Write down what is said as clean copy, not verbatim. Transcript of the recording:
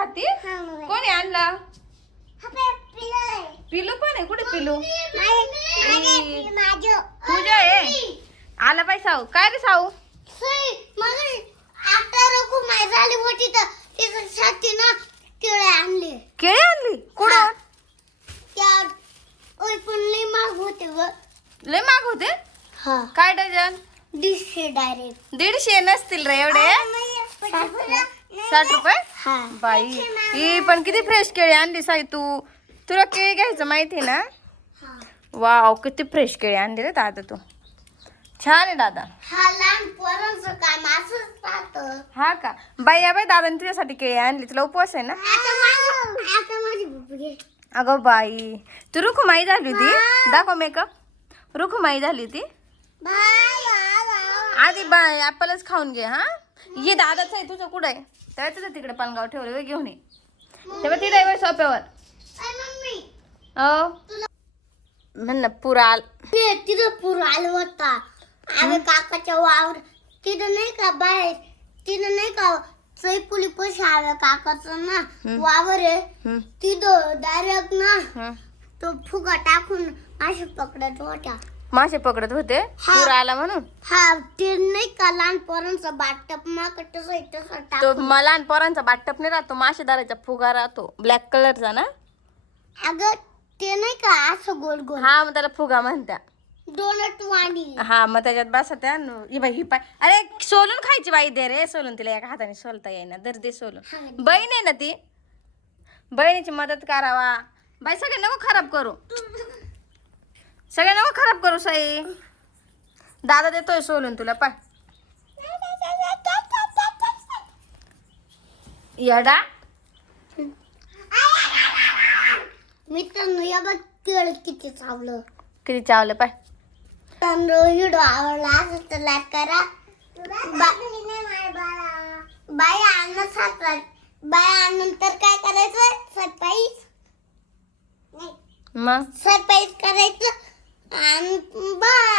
खाती? कोणी आणलं? पिलू पण आहे. कुठे पिलू? तुझ्या आहे. आला बाई साऊ. काय रे साऊ? केळी आणली? कुठं? लय महाग होते? काय डझन? 150 नसतील रे एवढे. 60 रुपये? बाई ही पण किती फ्रेश केळी आणली साई तू. तुला केळी घ्यायचं माहिती ना? वाव किती फ्रेश केळी आणली रे दादा तू. छान आहे दादा. हा का बाई या बाई दादाने तुझ्यासाठी केळी आणली. तुला उपवास आहे ना? अगं बाई तू रुखमाई झाली होती. दाखव मेकअप. रुखमाई झाली होती. आधी बाय ऍपलच खाऊन घे. हा ये दादाच आहे. तुझं कुठं आहे? तेव्हा तुझं तिकडे पानगाव ठेवलं घेऊन ये. तेव्हा तिथे आहे सोप्यावर. म्हण ना पुरा तिथं पूर आलं होता. आम्ही काकाच्या वावर तिथं नाही का बाहेर तिथं नाही का सैपुली पैसे आलं काकाचं ना वावर आहे. तिथं डायरेक्ट ना तो फुगा टाकून मासे पकडत होत्या. मासे पकडत होते पूर आला म्हणून. हा ते नाही का लहान पोरांचा बाटप तो लहान पोरांचा बाटप नाही राहतो. मासेदाराचा फुगा राहतो ब्लॅक कलरचा ना. अगं ते नाही का असं गोल गोल. हा मग त्याला फुगा म्हणत्या. डोनट वाणी. हा मग त्याच्यात बसत्या. ही बाई ही पाय. अरे सोलून खायची बाई दे रे सोलून. तिला एका हाताने सोलता येईना. दर दे सोलून. बहीण आहे ना ती. बहिणीची मदत करावा बाई. सगळे नको खराब करू. सगळे नको खराब करू साई. दादा देतोय सोलून तुला पाय. येडा मित्रांनो या बघ केळ किती चावलं. किती चावलं पाय. व्हिडिओ आवडला असेल तर लाईक करा. बाय आणलं सबस्क्राईब. बाय आणल्यानंतर काय करायचं? सरप्राईज मग करायचं आणि बाय.